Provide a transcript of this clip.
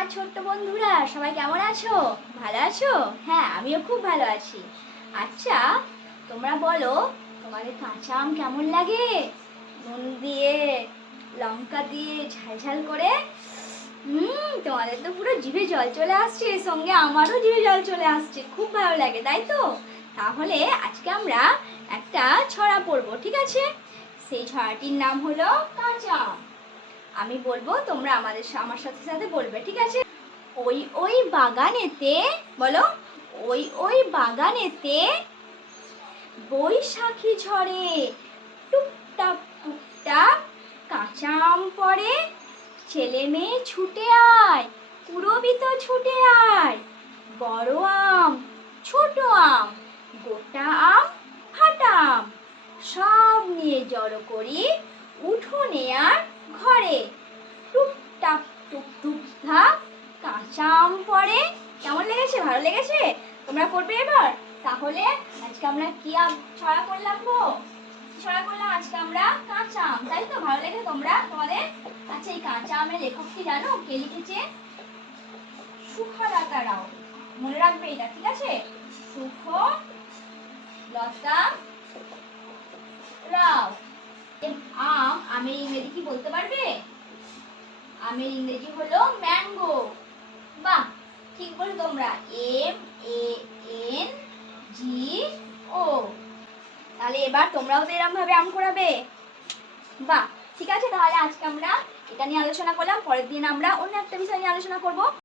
আমার ছোট্ট বন্ধুরা সবাই কেমন আছো? ভালো আছো? হ্যাঁ, আমিও খুব ভালো আছি। আচ্ছা, তোমরা বলো, তোমাদের কাঁচা আম কেমন লাগে? নুন দিয়ে, লঙ্কা দিয়ে ঝাল ঝাল করে। তোমাদের তো পুরো জিভে জল চলে আসছে, এর সঙ্গে আমারও জিভে জল চলে আসছে, খুব ভালো লাগে, তাই তো? তাহলে আজকে আমরা একটা ছড়া পড়বো, ঠিক আছে? সেই ছড়াটির নাম হলো কাঁচা আম। আমি বলবো, তোমরা আমার সাথে সাথে বলবে, ঠিক আছে? ওই ওই বাগানেতে, বলো, ওই ওই বাগানেতে বৈশাখী ঝড়ে টুকটাক টুকটাক কাঁচা আম পড়ে। ছেলে মেয়ে ছুটে আয়, কুড়বি তো ছুটে আয়। বড় আম, ছোট আম, গোটা আম, ফাটা আম, সব নিয়ে জড়ো করি উঠোনে আর ঘরে। টুকটাক টুক ধাপ কাঁচা আম পড়ে। কেমন লেগেছে? ভালো লেগেছে? তোমরা করবে এবার? তাহলে আজকে আমরা কি ছড়া করলাম গো? ছড়া করলাম আজকে আমরা কাঁচা আম, তাই তো? ভালো লেগেছে তোমাদের? আচ্ছা, এই কাঁচা আমের লেখক কি জানো? কে লিখেছে? সুখলতা রাও। মনে রাখবে এটা, ঠিক আছে? সুখলতা রাও। আমের ইংরেজি কি বলতে পারবে? আমের ইংরেজি হলো ম্যাঙ্গো। বাহ, ঠিক বলে তোমরা। MANGO। তাহলে এবার তোমরাও তো এরকম ভাবে আম কুড়াবে। বাহ, ঠিক আছে। তাহলে আজকে আমরা এটা নিয়ে আলোচনা করলাম, পরের দিন আমরা অন্য একটা বিষয় নিয়ে আলোচনা করব।